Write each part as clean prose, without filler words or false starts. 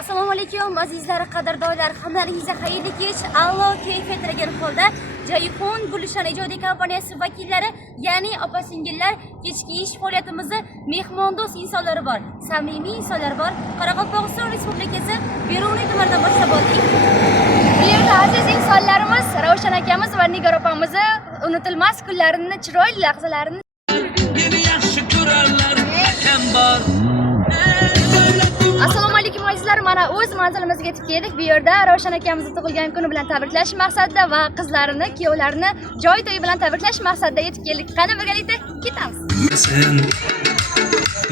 Assalomu alaykum azizlar, qadrdonlar, hammalaringizga xayrli kech. Alloh kayfiyat tilagan holda Jayxun Gulshan ijodiy kompaniyasi vakillari, ya'ni opa-singillar, kechki ish faoliyatimizni mehmondo'st insonlari bor, samimiy insonlar bor. Qoraqalpog'iston Respublikasi Beruniy tumanida boshlab oldik. Bu yerda aziz insonlarimiz, Ravshan akamiz va Nigor opamizni unutilmas kunlarini, chiroyli lahzalarini Assalomu alaykum azizlar, mana o'z manzilimizga yetib keldik. Bu yerda Ravshan akamizni tug'ilgan kuni bilan tabriklash maqsadida va qizlarini, kuyovlarini joy to'yi bilan tabriklash maqsadida yetib keldik. Qani birgalikda ketamiz.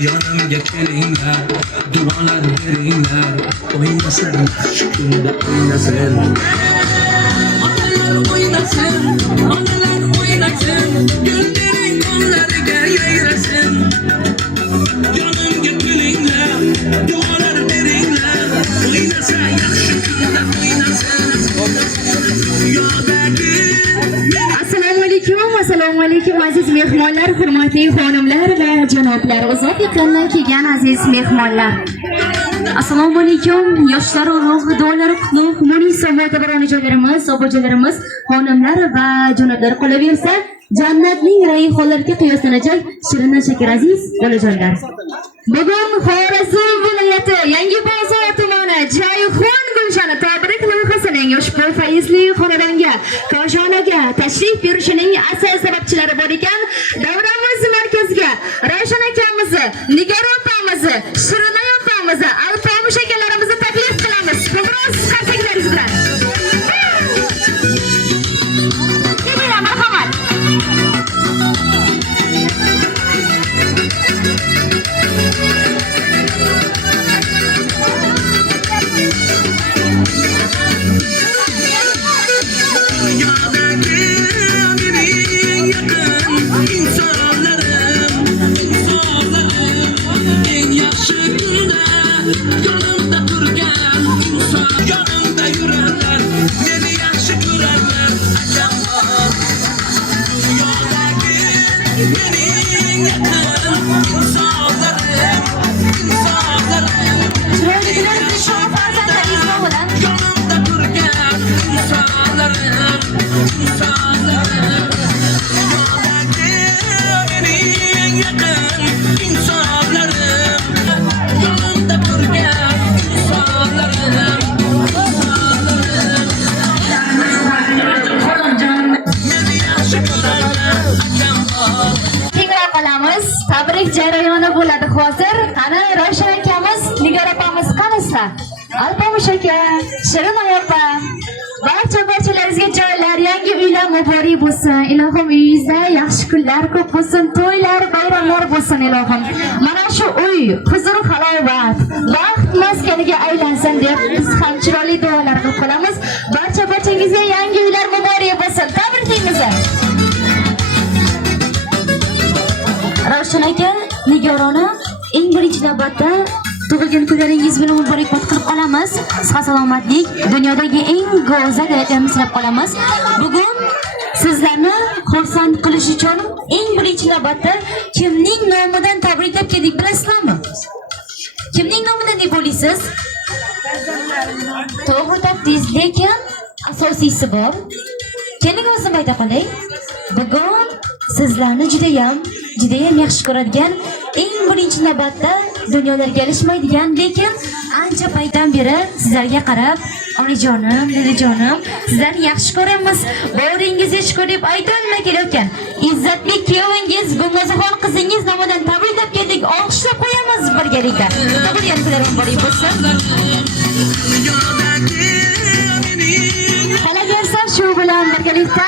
Yanımga kelinglar, duolar beringlar, o'ynasin, shu kunda o'ynasin. Onalar o'ynasin, guldiring qo'llariga yayrasin. Yanımga kelinglar, duolar beringlar, o'ynasa yaxshi kunda o'ynasin. Assalomu alaykum aziz mehmonlar, hurmatli xonimlar va janoblar, uzoq yaqindan kelgan aziz mehmonlar. Assalomu alaykum yoshlar urug'i duolari qutlug' Munisa onajoylarimiz, opajoylarimiz, xonimlar va janoblar, qolaversa jannatning rayhonlariga qiyoslanajak shirin shakar aziz bolajonlar. Bugun Xorazm viloyati Yangibozor tumani Jayxun Gulshani tabrik loyihasining ushbu fayzli xonadonga, ko'shonaga tashrif buyurishining asl sababchilari bor ekan. Davramiz markaziga Ravshan akamizni, Nigor opamizni, Shirinay opamizni, Alpomish akalarimizni taklif qilamiz. Biroz qarsaklaringiz bilan. Marhamat. Yanımda yürürler, beni yaxshi ko'rarlar. Dünyodagi mening yaqin insonlarim. Yanımda turgan insonlarim. Dünyodagi mening yaqin insonlarim. Yanımda turgan insonlarim. Tabrik jarayoni bo'ladi hozir. Qani Ravshan akamiz, Nigor opamiz qanisa? Alpomish aka, Shirinay opa, barchalaringizga joylar, yangi uylar muborak bo'lsin. Ilohim uyingizda yaxshi kunlar ko'p bo'lsin, to'ylar, bayramlar bo'lsin ilohim. Mana shu uy huzur, halovat, baxt maskaniga aylansin deb biz ham chiroyli duolar qilib qolamiz. Barchangizga yangi uylar muborak bo'lsin. Tabriklaymiz. Ravshan aka, Nigor ona, eng birinchi navbatda tug'ilgan kunlaringiz bilan muborakbod qilib qolamiz. Sog' salomatlik, dunyodagi eng go'zal hayotlarni silab qolamiz. Bugun sizlarni xursand qilish uchun eng birinchi navbatda kimning nomidan tabriklab keldik bilasizlarmi? Kimning nomidan deb o'ylaysiz? To'g'ri topdingiz, lekin asosiysi bor. Keling o'zim ayta qolay. Bugun sizlarni judayam yaxshi ko'radigan, eng birinchi navbatda dunyolarga kelishmaydigan, lekin ancha paytdan beri sizlarga qarab, onajonim, dadajonim, sizlarni yaxshi ko'ramiz, bag'ringizga shukur deb aytolmay kelayotgan izzatli kuyovingiz Gulnozaxon qizingiz nomidan tabriklab keldik. Olqishlab qo'yamiz birgalikda. Tug'ilgan kunlaringiz muborak bo'lsin. Qolaversa shu bilan birgalikda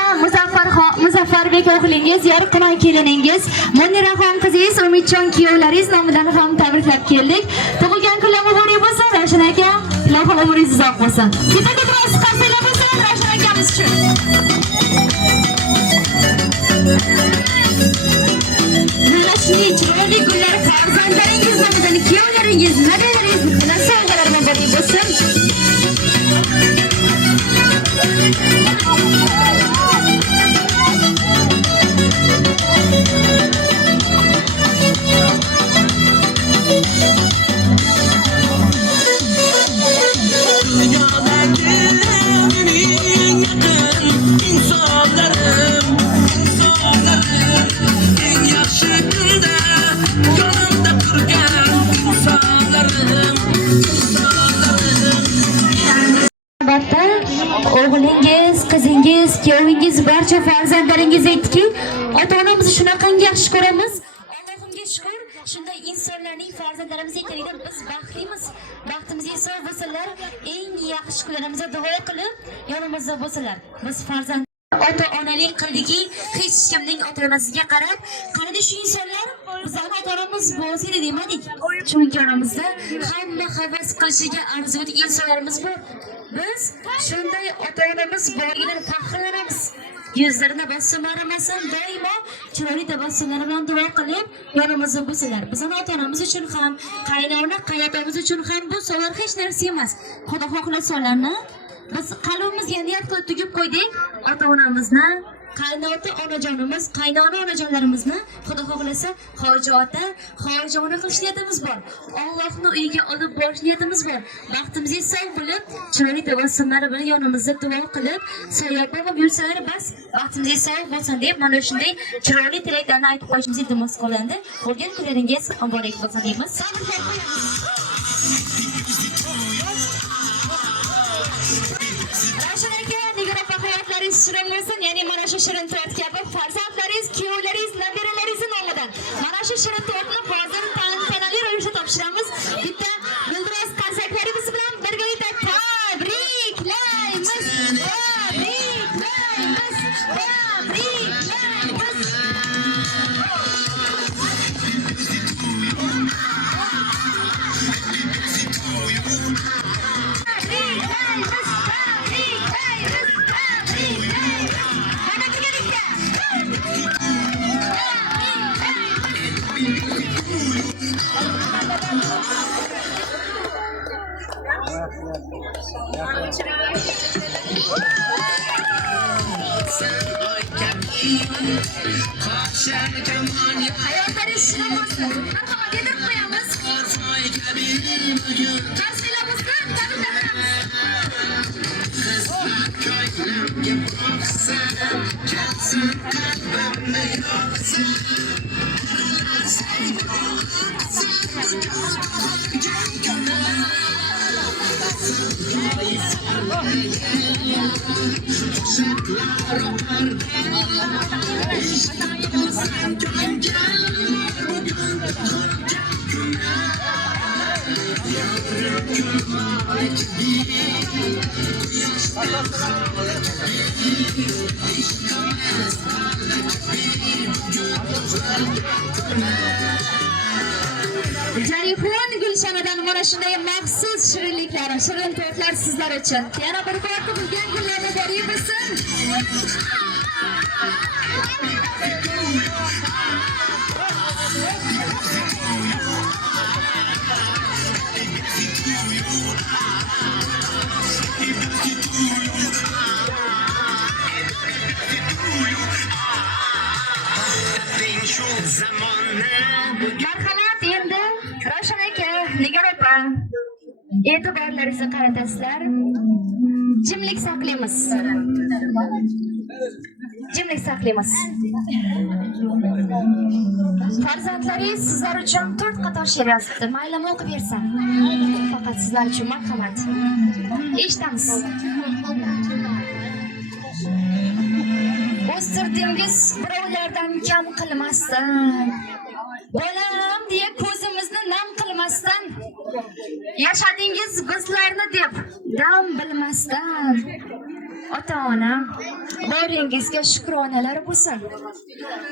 Muzaffarbek o'g'lingiz, Yorqinoy keliningiz, Muniraxon qizingiz, Umidjon kuyovlaringiz nomidan ham tabriklab keldik. Tug'ilgan kunlar muborak bo'lsin Ravshan aka. Ilohim umringiz uzoq bo'lsin. Ketaga biroz qarsaklar bo'lsin Ravshan akamiz uchun. Mana shunday chiroyli kunlar farzandlaringiz nomidan, kuyovlaringiz, nabiralaringiz bilan sovg'alar muborak bo'lsin. kuyovingiz, barcha farzandlaringiz aytdiki, ota-onamizni shunaqangi yaxshi ko'ramiz. Allohimga shukr, shunday insonlarning farzandlarimiz ekanidan biz baxtlimiz. Baxtimizga sog' bo'lsinlar, eng yaxshi kunlarimizda duo qilib yonimizda bo'lsinlar. Biz farzand ota-onalik qildiki, hech kimning ota-onasiga qarab, qanday shu insonlar bizning ota-onamiz bo'lsa demadik. Chunki oramizda hamma havas qilishiga arziydi insonlarimiz bor. Biz shunday ota-onamiz borligidan faxrlanamiz. Yuzlarida tabassum aramasin, doimo chiroyli tabassumlar bilan duo qilib yonimizda bo'lsinlar. Bizning ota-onamiz uchun ham, qaynona, qaynotamiz uchun ham bu savol hech narsa emas. Xudo xohlasalarni biz qalbimizga niyat qilib tugib qo'ydik, ota-onamizni, qaynota onajonimiz, qaynona onajonlarimizni Xudo xohlasa hoji ota, hoji ona qilish niyatimiz bor. Allohning uyiga olib borish niyatimiz bor. Baxtimizga sog' bo'lib, chiroyli tabassumlar bilan yonimizda duo qilib, sayohat qilib yursalar bas, baxtimizga sog' bo'lsin deb mana shunday chiroyli tilaklarni aytib qo'yishimiz iltimos qilindi. Bo'lgan kunlaringiz muborak bo'lsin deymiz. Hayotlaringiz shirin bo'lsin, ya'ni mana shu shirin to'rt kabi farzandlaringiz, kuyovlaringiz, nabiralaringiz nomidan mana shu shirin to'rtni hozir tantanali ravishda topshiramiz. Bitta guldiroz qarsaklarimiz bilan birgalikda tabriklaymiz. Hayotlaringiz shirin bo'lsin. Marhamat, yedirib qo'yamiz. Qarshilamizni Jarifon Gulshanadan mana shunday maxsus shirinliklar, shirin to'rtlar sizlar uchun. Yana bir bor tug'ilgan kunlarni muborak bo'lsin. Marhamat, endi Ravshan aka, Nigar opa, e'tiborlaringizni qaratasizlar. Jimlik saqlaymiz. Jimlik saqlaymiz. Farzandlaringiz sizlar uchun 4 qator she'r yozibdi. Maylama o'qib bersin. Faqat sizlar uchun marhamat. Eshitamiz. O'stirdingiz birovlardan kam qilmasdan, bolam deya ko'zimizni nam qilmasdan, yashadingiz bizlarni deb dam bilmasdan. Ota-onam, boringizga shukronalar bo'lsin.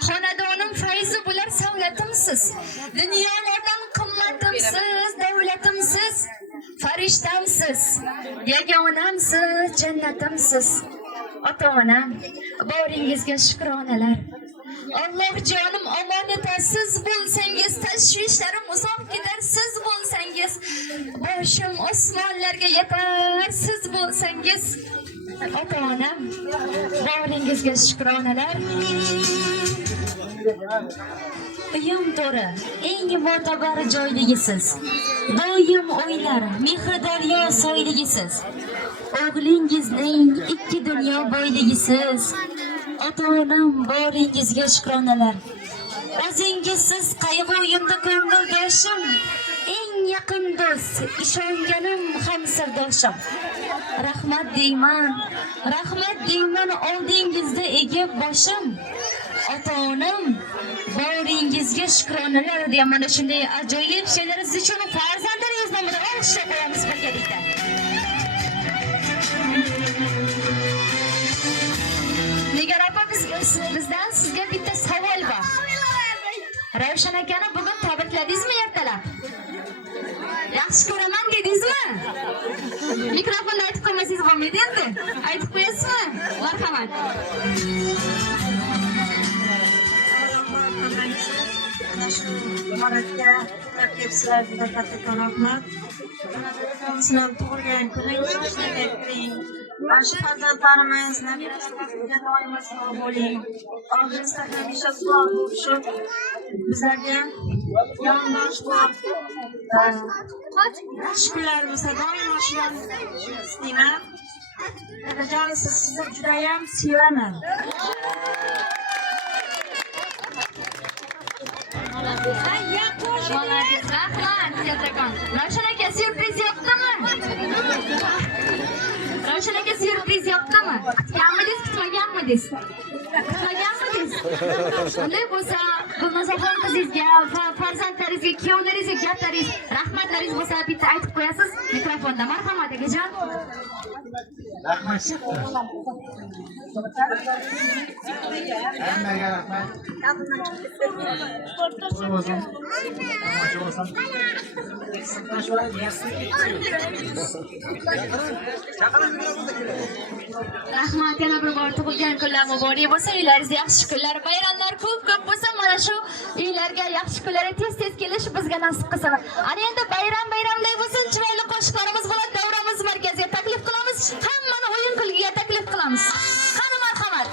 Xonadonim fayzi bular savlatimsiz, dunyolardan qimmatimsiz, davlatimsiz, farishtamsiz, yagonamsiz, jannatimsiz. Ota-onam, boringizga shukronalar. Alloh jonim omon etasiz bo'lsangiz, tashvishlarim uzoq ketar siz bo'lsangiz, boshim osmonlarga yetar siz bo'lsangiz. Ota-onam, boringizga shukronalar. Uyim to'ri, eng mo'tabar joyligisiz. Doim o'ylar, mehri daryo soyligisiz. O'g'lingizning ikki dunyo boyligisiz. Ota-onam, boringizga shukronalar. O'zingizsiz qayg'uyimda ko'ngildoshim, eng yaqin do'st, ishonganim ham sirdoshim. rahmat deyman. Rahmat deyman oldingizda egib boshim. Ota-onam, boringizga shukronalar deya mana shunday ajoyib she'ringiz uchun farzandlaringiz nomidan olqishlab qo'yamiz birgalikda. Nigar opa, bizdan sizga bitta savol bor. Ravshan akani bugun tabrikladingizmi ertalab? Yaxshi ko'raman dedingizmi? Mikrofonda aytib qo'ymasangiz bo'lmaydi endi. Aytib qo'yasizmi? Marhamat. Mana shu holatga kelibsizlar, juda kattakon rahmat. Sinov tug'ilgan kuningiz shunday qiling. Mana shu farzandlarimiz nabiralarimizga doimo sog' bo'ling. Oldingizda hamisha sog' bo'lishib, bizlarga yondosh bo'lib, yaxshi kunlarimizda doimo shu yonimizda istayman. Dadajon, sizni judayam sevaman. Молодец, rahmat, kattakon. Ravshan aka, syurpriz yoqdimi? Ravshan aka, syurpriz yoqdimi? Kutganmidingiz, kutmaganmidingiz? Kutmaganmidingiz? Unday bo'lsa, Gulnazaxon qizingizga, farzandlaringizga, kuyovlaringizga gaplaringiz, rahmatlaringiz bo'lsa bitta aytib qo'yasiz mikrofonda. Marhamat akajon. Rahmat. Hammaga rahmat. Rahmat, yana bir bor tug'ilgan kunlar muborak bo'lsin. Uylaringizda yaxshi kunlar, bayramlar ko'p bo'lsin. Mana shu uylarga yaxshi kunlar tez kelish bizga nasib qilsin. Ana endi bayramday bo'lsin, chiroyli qo'shiqlarimiz bo'ladi. Davramiz markaziga taklif qilamiz. Hammani o'yin kulgiga taklif qilamiz. Qani marhamat.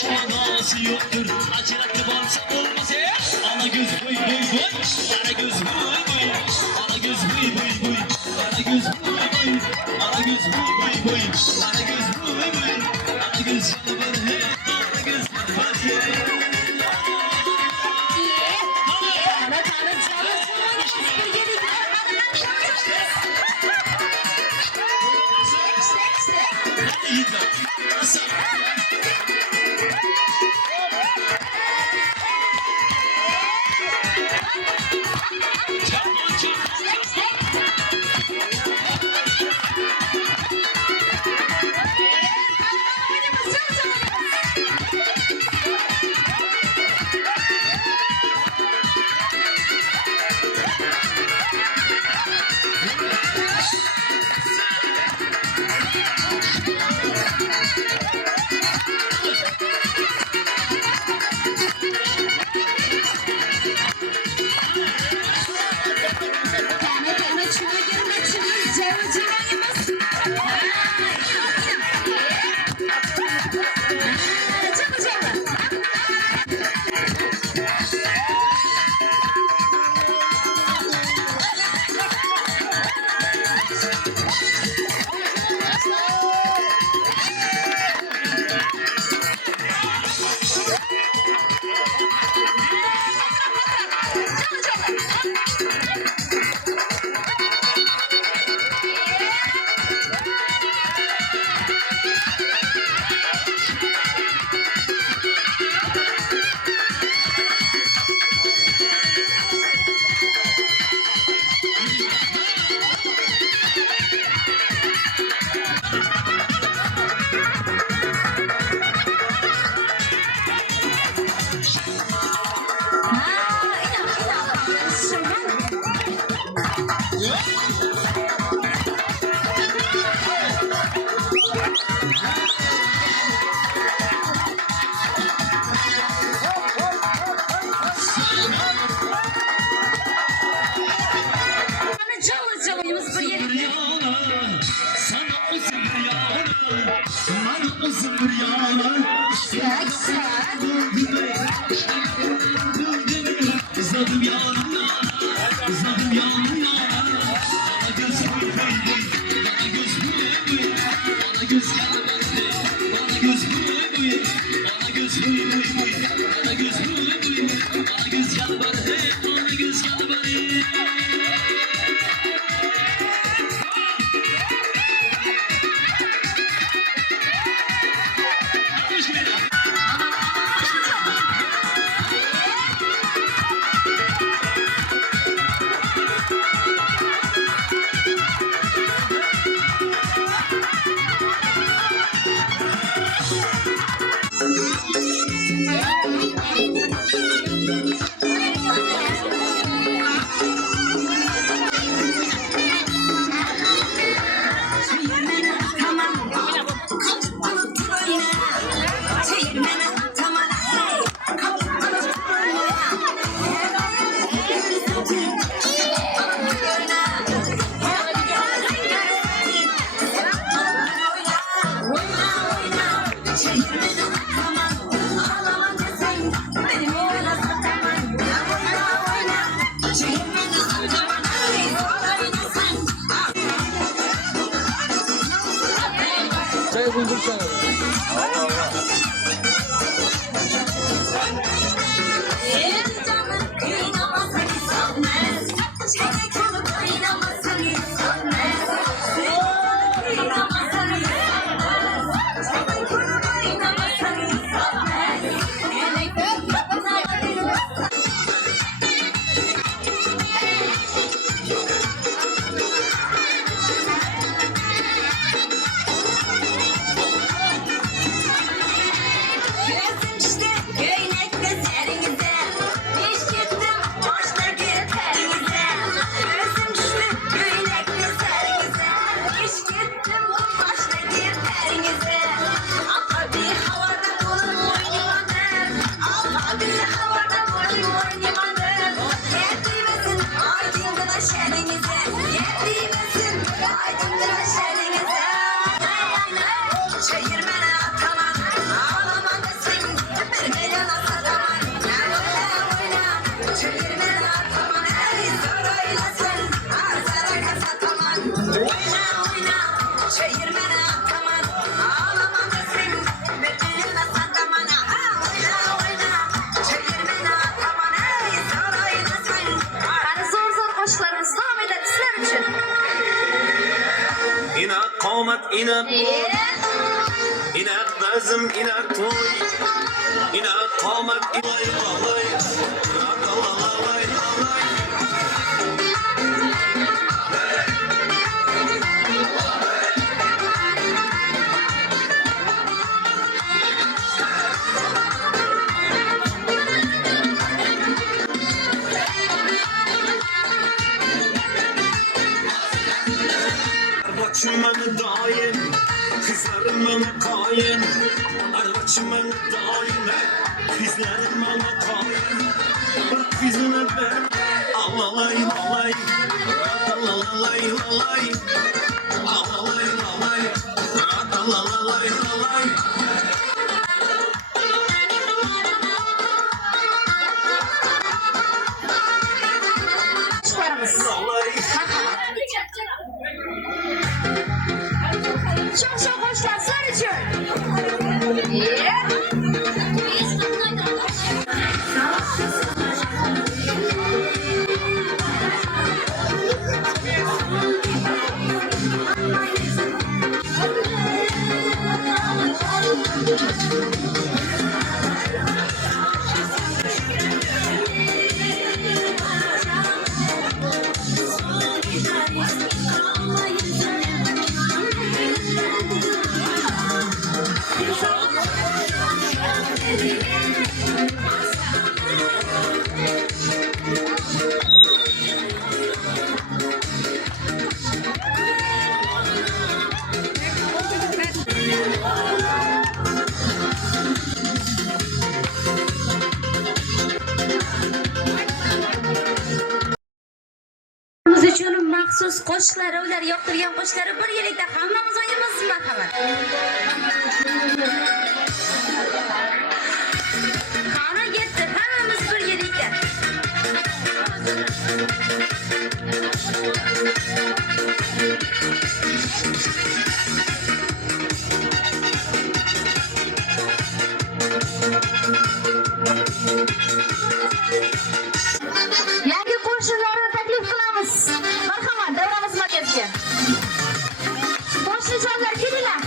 Şanası yoktur Acıratlı varsa olmaz Ana göz buy buy buy Ana göz buy buy Ana göz buy buy buy Ana göz buy buy Ana göz buy buy buy Ana göz buy buy Ana göz yanıvar hey Ana göz yanıvar hey Zadım yanına, zadım yanına. Bana göz buy buy buy, bana göz buy buy, bana göz yanmaz de, bana göz buy buy, bana göz buy buy buy, bana göz buy buy, bana göz yanmaz de, bana göz yanmaz de. Thank you. inak inak bazım inak toy inak qomat ilay lalay lalay lalay Arvaçım bana daim, kızlarım bana kain. Arvaçım bana daim, kızlarım bana kain. Bak yüzüne ben, alalay lalay, alalay lalay, alalay lalay, alalay lalay. Lalay. Çok çok hoşlar sizler için. Biz uchun maxsus qo'shiqlari, ular yoqtirgan qo'shiqlari bir yillikda hammamiz o'ynaymiz, marhamat. Qani ketdi, hammamiz bir yillikda. Yangi qo'shiqlarni taklif qilamiz. Marhamat, davramiz markaziga. Qo'shiqchilar kelinglar.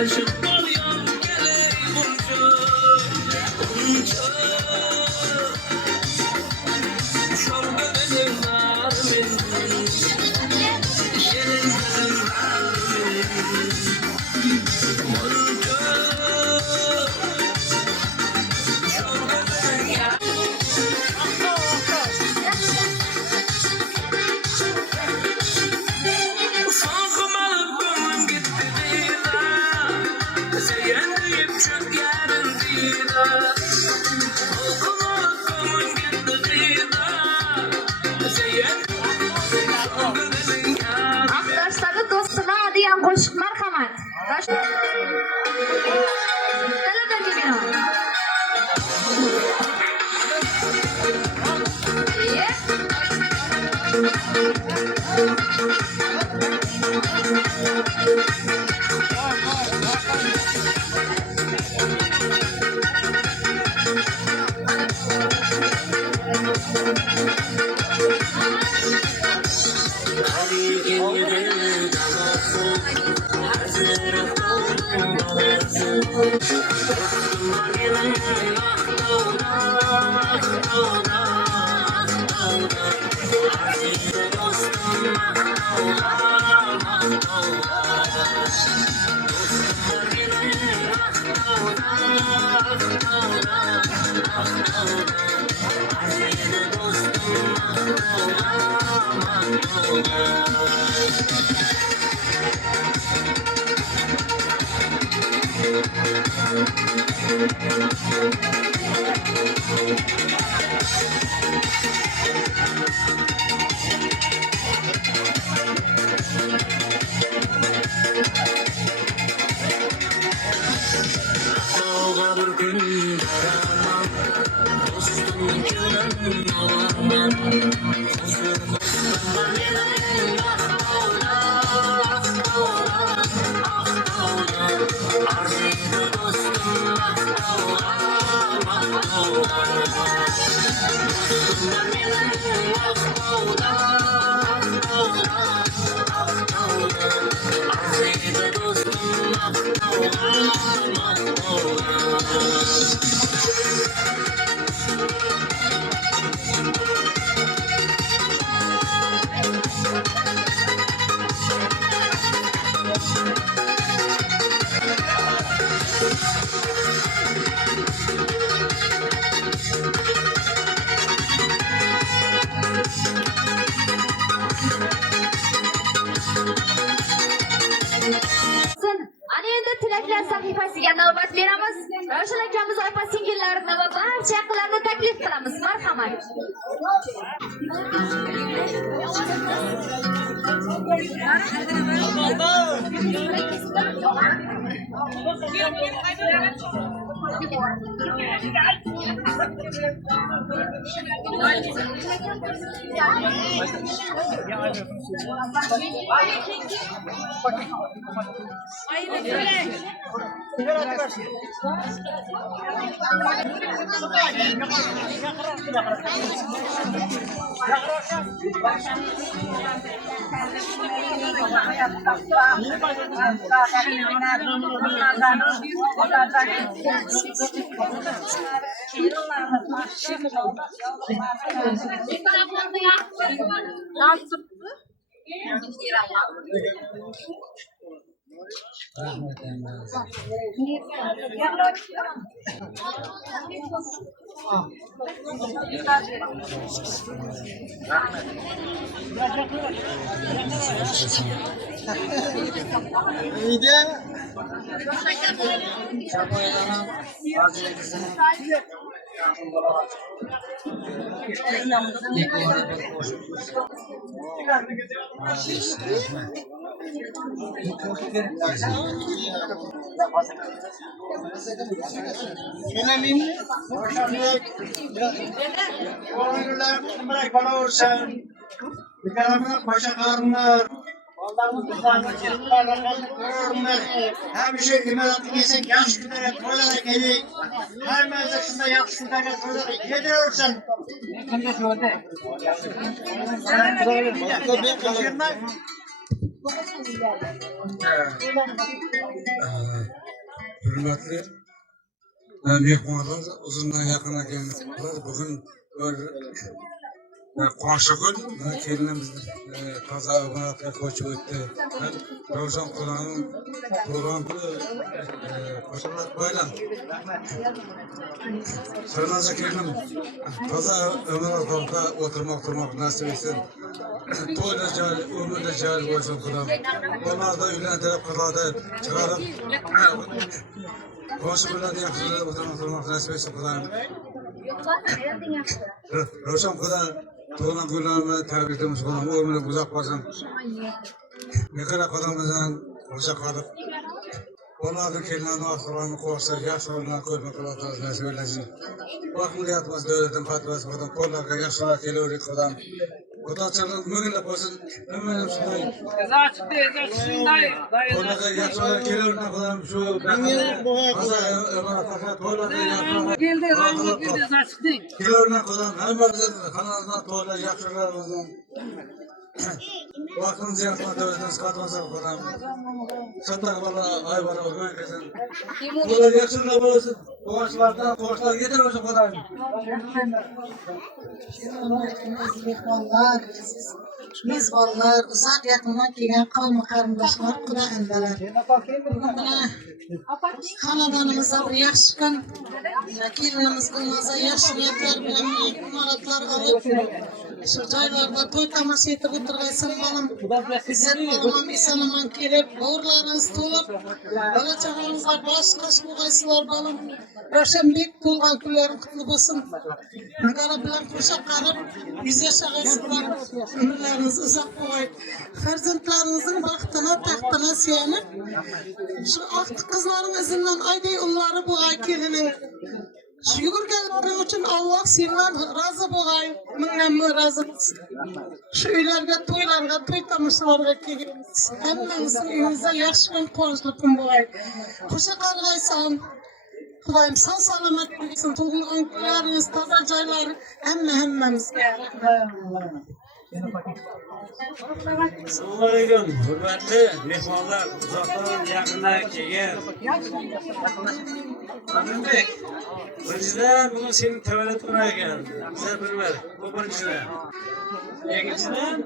Aşık oluyorum gerek bunca Şorga benim narmin Yerin Ana endi tilaklar sahifasiga navbat beramiz. Ravshan akamiz opa singillarini va barcha yaqinlarni taklif qilamiz. Marhamat. Hemşe imalatı kesek yaş günlere toylara gelip her mezesinde yaxşı günlere toylara yedirirsen. Hürmetli mehmonlar, uzundan yakına gelmişler. Bugün Qo'shig'il kelinimiz toza obodga ko'chib o'tdi. Ravshan Qulonning Qur'on qo'shiqlar qo'yiladi. Sarnaza kelinim toza obodga o'tirmoq nasib etsin. To'yda joy, umrda joy bo'lsin Xudo. Ularni uylantirib qiloda chiqarib qo'shiqlarni yaxshilab o'tirmoq nasib etsin Xudo. Ravshan Qulon To'g'ri kunlarni tabriklaymiz Xudo. Umrni uzoq bo'lsin. Mehnat qadamizdan o'sha qadib. Ularni kelinlarni oxirini qo'rsa, yaxshilarni ko'rmak qilib nasib etsin. Vaqtimiz davlatdan fatvosi Xudo. Qo'llarga yaxshilar kelaverik Xudo. Xudochilik mu'minlar bo'lsin. Mu'minlar shunday. Qo'llarga yaxshilar kelaverik Xudo. Shu faqat qo'llarga yaxshilar kelaverik Xudo. Hammamizni xonadondan to'g'ri yaxshilar bo'lsin. Vaktimizi yapmadan özünüz katmanıza bakalım. Satlar valla ay var olmayan kızın. Bunlar yakışırlar olsun. Doğaçlardan doğaçlar getir olsun kadar. Mehmonlar, mezbonlar, uzoq yaqindan kelgan qavm qarindoshlar, xudo andalar. Bugun bilan xonadonimizda bir yaxshi kun, kelinimiz Gulnoza yaxshi niyatlar bilan imoratlar olib, shu joylarda to'y tomosha etib o'tirgaysan bolam. Izzat bo'laman, eson-omon kelib, bo'g'irlaringiz to'lib, bola chaqangizga bosh qosh bo'lgaysizlar bolam. Ravshanbek tug'ilgan kunlaring qutlu bo'lsin. Nigora bilan qo'sha qarib, yuz yashagaysizlar. Umrlariniz uzoq bo'lsin. Farzandlaringizning baxtini, taxtini suyanib, shu oq qizlarning izidan ayday ullari bo'lgan kelining. Shu yugurganlaring uchun Alloh sendan rozi bo'lgay. Mingdan rozimiz. Shu uylarga, to'ylarga, to'y tomoshalarga kelganmiz. Hammamizning uyimizda yaxshi kun, quvonchli kun bo'lgay. Qo'sha qarg'aysan. Xudoyim sog' salomat bo'lsin. Tug'ilgan kunlaringiz, toza joylar hammamizga. Assalomu alaykum, hurmatli mehmonlar, uzoqdan yaqindan kelgan. Qadrbek, birinchidan bugun sening tavallud kuning ekan. Bizlar bilmadik. Bu birinchidan. Ikkinchidan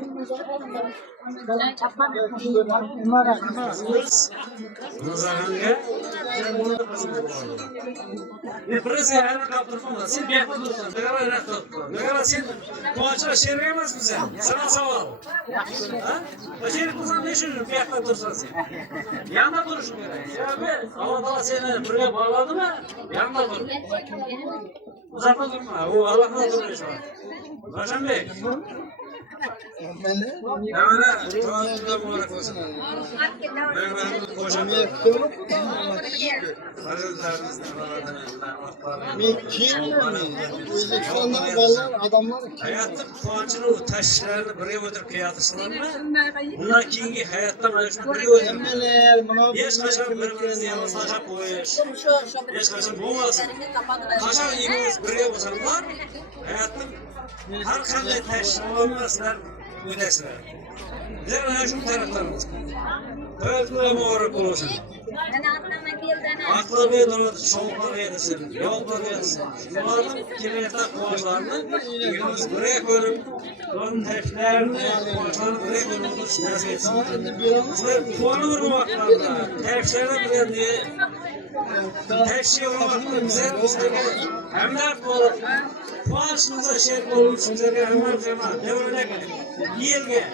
Muzaxanga biraz yana kaptırma. Sen bir yakın dursan, ne kadar rahat tutma. Ne kadar sen poğaça şergemez misin? Sana saval. Ha? Başarı kursan ne düşünüyorsun? Bir yakın dursan sen. Yanında duruşun gerek. Ya be, Allah seni buraya bağladı mı? Yanında dur. Uzakta durma. O Allah'ın duruyor şu an. Raşan Bey. Evet, çoğunlukla mübarek olsun. Ben kocaman hayatın kuvancını, taşlarını buraya oturup kıyatışlar mı? Bundan keyingi hayattan ayışını buraya oturup yaş kaçan birbirinizi yalnızlaşıp koyuş. Yaş kaçan boğmasın. Kaçan iyimiz buraya olsanlar hayatın her kanday taşlarını sizler ödesizler. Bizler ana şu taraflarımız. Öğretmenler mübarek olsun. Aklı bir doğru şovlar yedirsin, yollar yedirsin. Şunların kimlikten kuvaçlarını yalnız buraya koyup, onun tepkilerini, kuvaçlarını buraya koyup nasıl etsin. Sizler kuvanı vurmamaklarında, tepkilerini buraya diye tepkiye vurmamaklarında bizlere emniyet olup, kuvaçınıza şerif olup, sizlere emniyet olup, devrine yiyelge.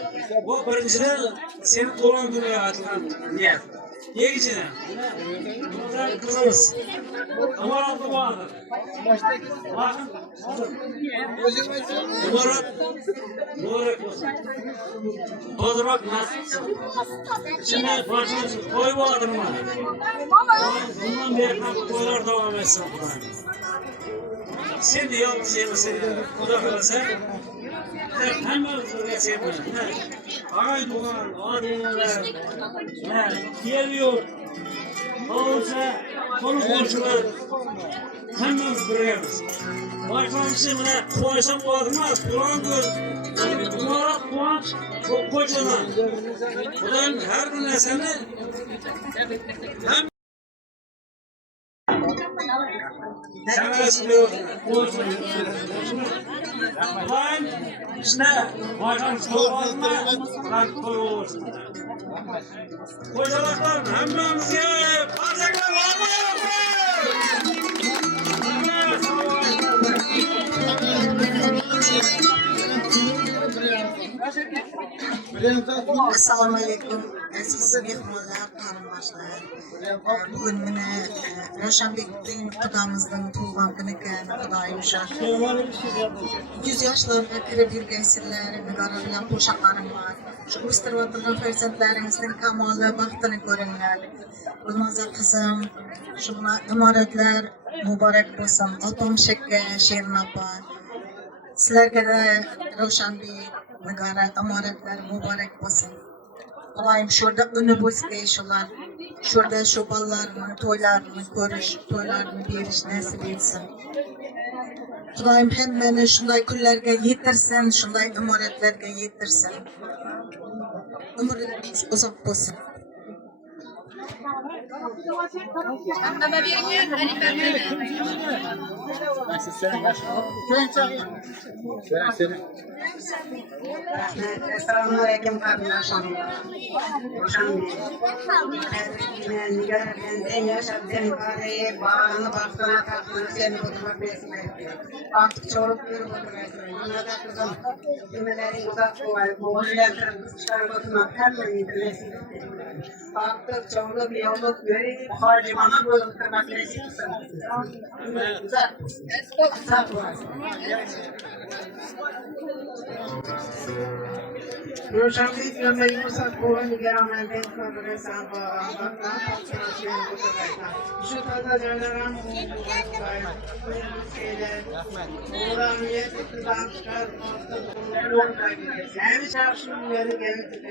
Bu birinciden senin doğan gününe atılan niyet. İkinciden, bunlar kızımız. Amaratlı bağlıdır. Bakın, mübarek olsun. Tozrak nasıl? Şimdi başımız koy bağlıdır mı? Bundan bir yakın koylar devam etsin. Sen de yalnız yemesin. Kuda kalırsa. Hemen resimler, ağay doğan, adımlar, geliyor, olursa konu komşular, hemen burayız. Başlamışımda kuvaşım olmaz, Kur'an gör, bunlara kuvaş çok kocaman. Buradan her bir nesene hem Lan işte başkan sorulmaz lan koyulursun. Kocalardan hemmemize parçaklar var mı yok mu? Assalomu alaykum aziz mehmonlar, qarindoshlar. Bugun meni Ravshanbekning qudamizning tug'ilgan kuni ekan. Xudoyim o'sha 100 yoshlarga kirib yurgaysizlar. Nigora bilan qo'shaqlarim bor. Shu o'stirib o'tirgan farzandlaringizning kamoli, baxtini ko'ringlar. Gulnoza qizim, shu imoratlar muborak bo'lsin. Otam shakka, Sherin opa. Sizlarga Ravshanbek, Nigora imoratlar muborak bo'lsin. Xudoyim şurada uni bo'lsay shular. Şurada şu ballarni, to'ylarini ko'rish, to'ylarini berish nasib etsin. Xudoyim hammani shunday kunlarga yetirsin, shunday imoratlarga yetirsin. Ömrünüz uzak olsun. Assalamu alaikum kardeşlerim. Hoşam ben yaşadığım bari bağını baktığına taktığına seni oturmak besmekte. Artık çoluk bir oturmayasın. Buna da kızım cümleleri uzak koyup boğuşlarken kızışlar oturmak her türlü besmekte. Artık çoluk yoluk görüp harcamana bozulmak besmekte. Uzak koyup. Roşanlık gömleği Musak Boğan Nigeram'dan ben kadar sabah şu tadı canlarım Uğramiyet tutan çıkar hem çarşının yeri gelip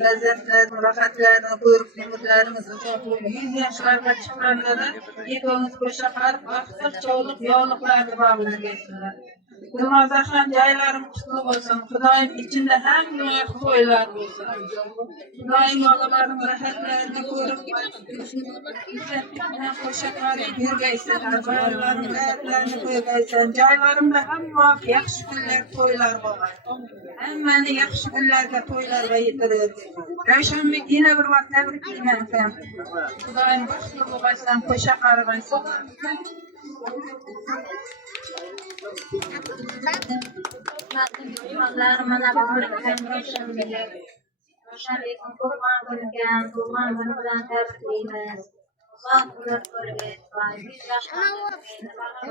lezzetler, rahatlarına, buyruk nimutlarımızı toplayıp 100 yaşlarga çıkanlara yekimiz koşakar, baktık çoğuluk yoğunluklarını bağlı geçsinler. Ramazan jaylarım kutlu olsun. Xudoyim içinde hem yo'q to'ylar bo'lsin. Xudoyim bolalarning rahatlarini ko'rib, izzatdan qo'shaqari yurgaysan, bolalarning rahatlarini qo'ygaysan. Joylarimda hamma yaxshi kunlar, to'ylar bo'lgan. Hammani yaxshi kunlarga to'ylarga yetirib. Ravshanbek yana bir vaqt tabriklayman ham. Xudoyim baxtli bo'lgaysan, qo'shaqari bo'lsin. Mana bo'lgan Roşanbek kurban bo'lgan kurban bilan tabriklaymiz. Uzoq ko'rib va 100 yoshga bolalarning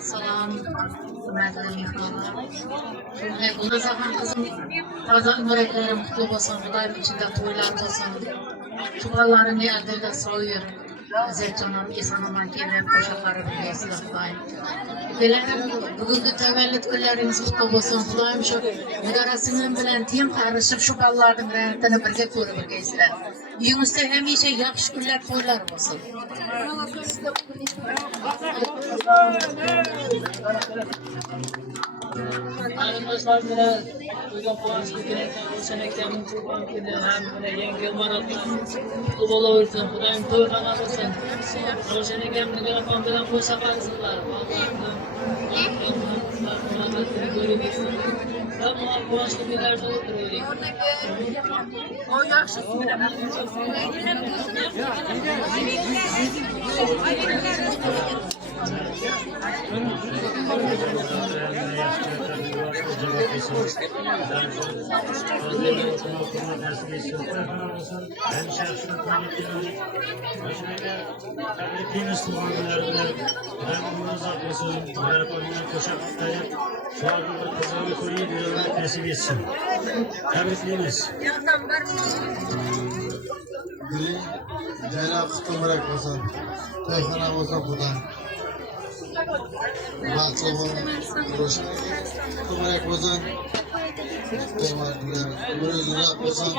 Salam, hürmetli mehmanlar. Bunda zaman kızım, taze yüreklerim kutlu olsun, Xudoyim içinde to'ylar olsun. Şu bolalarni erdelde soyuyor. Zeytin'in eson-omon kelib, qo'shiqlari bilasizlar Xudoyim. Bugungi tavallud kunlaringiz qutlug' bo'lsin. Xudoyim shu mudorasining bilan teng qarishib, shu bolalarning rahatini birga ko'rib o'rgaysizlar. Uyingizda hamisha yaxshi kunlar, to'ylar bo'lsin. Arkadaşlar bilen uygun puansız gerekten olsan eklemin kurban kedi hem bile yenge maratla kutlu olursun. Xudoyim to'yxona bo'lsin. Olsan ekamni telefon bilan qo'ysa qolsinlar. Hamma quvonchli kunlarda o'tiraylik. O yaxshi. cevap versin. Ben şahsını tebrik ediyorum. Tebrikliyiz tuğanlarını. Ben bunu uzatmasın. Maratonuna koşaktayım. Şu anda da kızını koruyu diyorlar. Nasip etsin. Tebrikliyiz. Biri Ceylan Kutlumarek olsun. Toyxona olsun buradan. Baxtlı olun. Kutlumarek olsun. Mürezzulak olsun.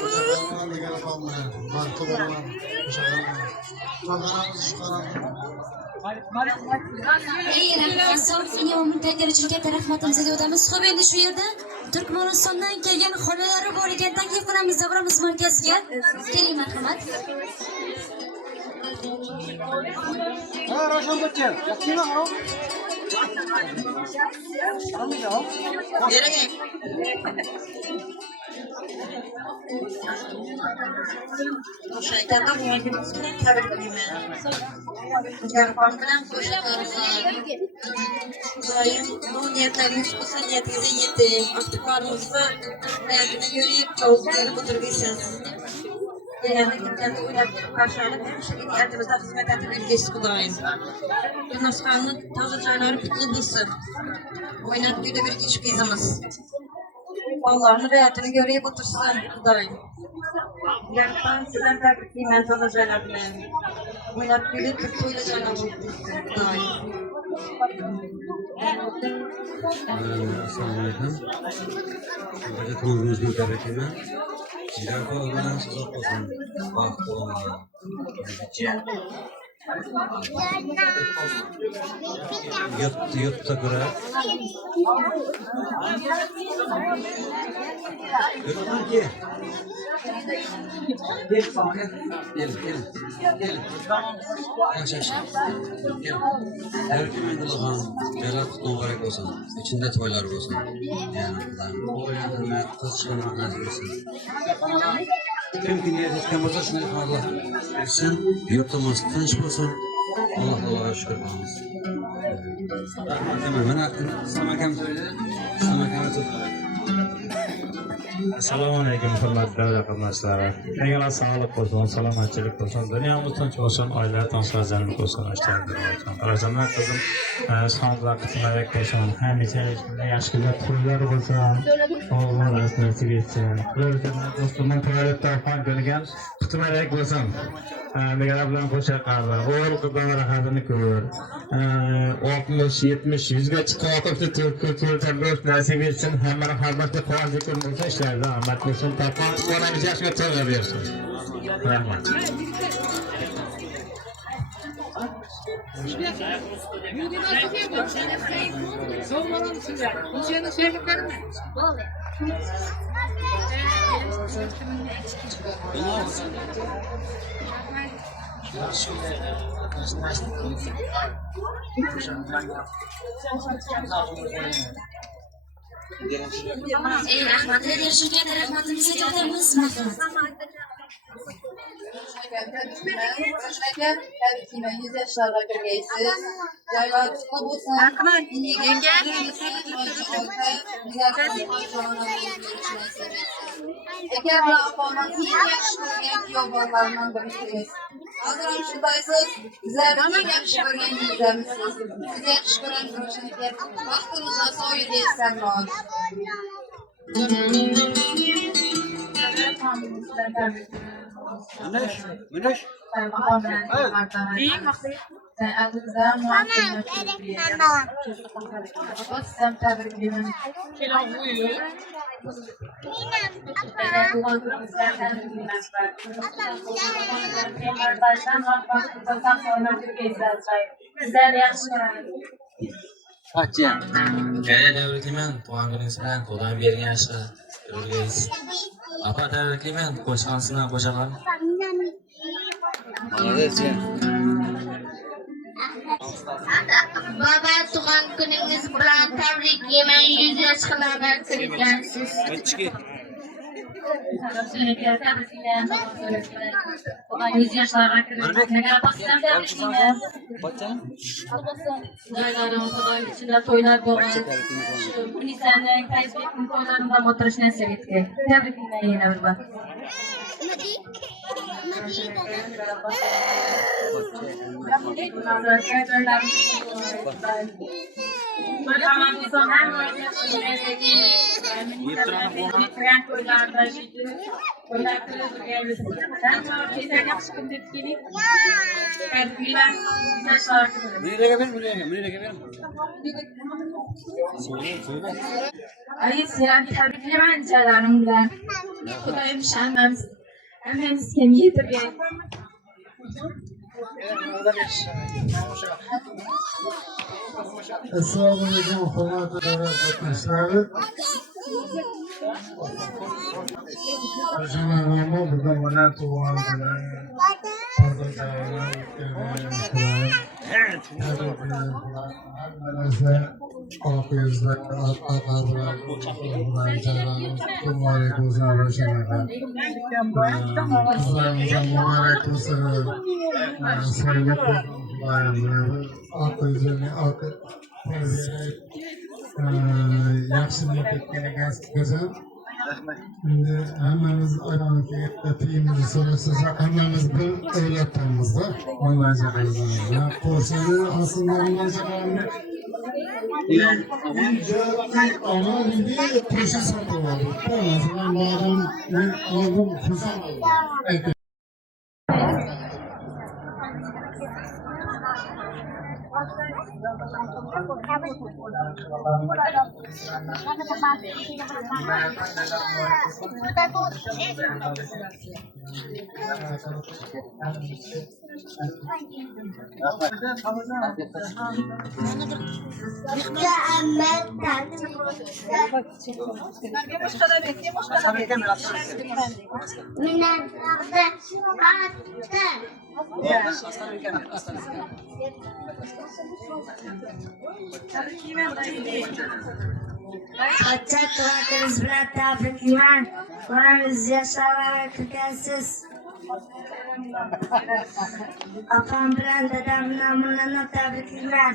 Koşakalman degan opamlar. Marka bolaman. Koşakalman. Toyxonamiz shu So'ng videomizni tayyorlashga rahmatimizni aytamiz. Xo'p, endi shu yerda Turkmanistondan kelgan xolalari bor ekan, taklif qilamiz Zavramiz markaziga. Keling, marhamat. O'shaytanda bugunimiz bilan tabriklayman. Garfon bilan qo'shilamiz. Xudoyim bu niyatlaringiz bo'lsa niyatingizga yeting. Iqtiqorimizni hayotida yurib, javobgarlik o'tirgaysiz. Yana kimlarni o'ylab kelib qarshi olib, hamisha niyatimizda xizmat etib yurgaysiz Xudoyim. Yunusxonni toza joylari qutlug' bo'lsin. O'ynab kulib yurgish bizimiz. Allah'ın hayatını görüp otursun Xudoyim. Gerçekten sizden tebriklayman toza joylarni. O'ynab kulib to'ylajoylar bo'lib tursin Xudoyim. Assalomu alaykum. Hajat o'g'limizni tabriklayman. Jigarko bilan so'zlab qolsin. Vaqt bo'lmagan. Yurtda ko'ra. Gel. Erkeğin Dilhan, Celal Kutlu mübarek olsun. İçinde toylar olsun. Yani toylarına kız çıkana nasip etsin. Tüm günler etken olsa şunu Allah versin. Yurtumuz tinç olsun. Allah'a şükür olsun. Ben hakkında Samakam söyle. Samakam'a tutmayın. Assalomu alaykum hurmatli davlat qatnashchilari. Yangilar sog'lik bo'lsin, salomatchilik bo'lsin, dunyomiz tinch bo'lsin, oila tinch farzandlik bo'lsin, ishlarimiz bo'lsin. Farzandlar qizim sog' vaqtlarga bo'lsin, hamisha yaxshi kunlar to'ylar bo'lsin, Alloh nasib etsin. Do'stimning to'yida topgan kuniga qutmalak bo'lsin. Deganlar bilan qo'sha qardi. O'g'il qizlar rohatini ko'r. 60, 70, 100 ga chiqib to'y nasib etsin. Hammaning harbatli quvonchli kun bo'lsin, ishlarda omad bo'lsin. Topgan qonamiz yaxshi to'ylar bersin. Rahmat. Rahmatlar berishga rahmatimizni aytamiz. Yüz yaşlarına görgeysiz. Yaylar tutma bulsan. Yenge. Eğer Rabba'nın iyi yaşlarına yollarından bırakırız. Hazırım şudaysız. Bizlerden iyi yakşı görgen yüzlemişsiniz. Size yakşı gören görüşünüzde vaktinize soyu değilsen var. Güneş. İyi maksimum. Sen adınızda muhabbetine Sen tebrik ederim. Kilo uyuyor. Kaçya. Gaya tebriklayman. Tuğan kuningiz bilan Xudoyim bergan ishga yurgaysiz. Apa tebriklayman. Qo'shqansidan qo'shaman. Baba tug'an kuningiz bilan tabriklayman. 100 yoshlarga kirgansiz. 100 yaşlarga kirib, nega pasdan tabriklayman. Joylarimizda ichida to'ylar bo'lgan. Unisaning Facebook'ning to'ylarida o'tirish nasib etdi. Tabriklayman yana bir bor. Ayı selam tabriklayman canlarım bilan. Xudoyim hammamizga yetirgan. Assalomu alaykum, hurmatli davlat qatnashchilari. Janob bugun mana tug'ilgan kuni. Yaxshilik etganiga go'zal. Endi hammamiz ayronga tiyimizni so'rasangiz, hammamiz bir o'ylayapmizda. O'ylayapmiz. Qo'shini aslında o'ylayapmiz. Ona dedi qo'shin sotib oldi. Masalan, madem men oldim xursand bo'ldim. Kaçak kulaklarınız bilen tabriklayman. Buramız yaşlarga kirgansiz. Apam bilan dadam bilan tabriklayman.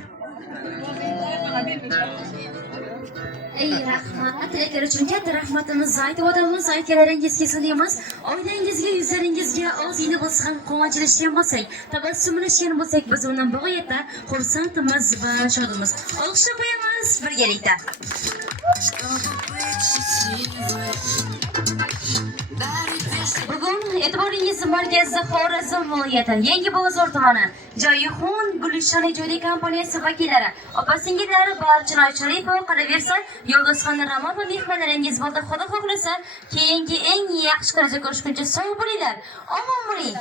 Ey rahmat, tilaklar uchun katta rahmatimizni aytib o'tamiz. Aytganlaringiz kesilmaymiz. Oilangizga, yuzlaringizga ozgina bo'lsa ham quvonchlanishgan bo'lsak, tabassumlashgan bo'lsak, biz undan bog'iyatda xursandmiz va shodimiz. Olqishlab qo'yamiz birgalikda. Bugun e'tiboringiz markazida Xorazm viloyati Yangi Bozor tumani Joyixon Gulishon ijodiy kompaniyasi vakillari, opa-singillar Barchinoy Sharipov qolaversa, Yulduzxon Ramon va mehmonlaringiz bo'ldi. Xudo xohlasa, keyingi eng yaxshi kurash ko'rishguncha sog' bo'linglar. Omon bo'ling.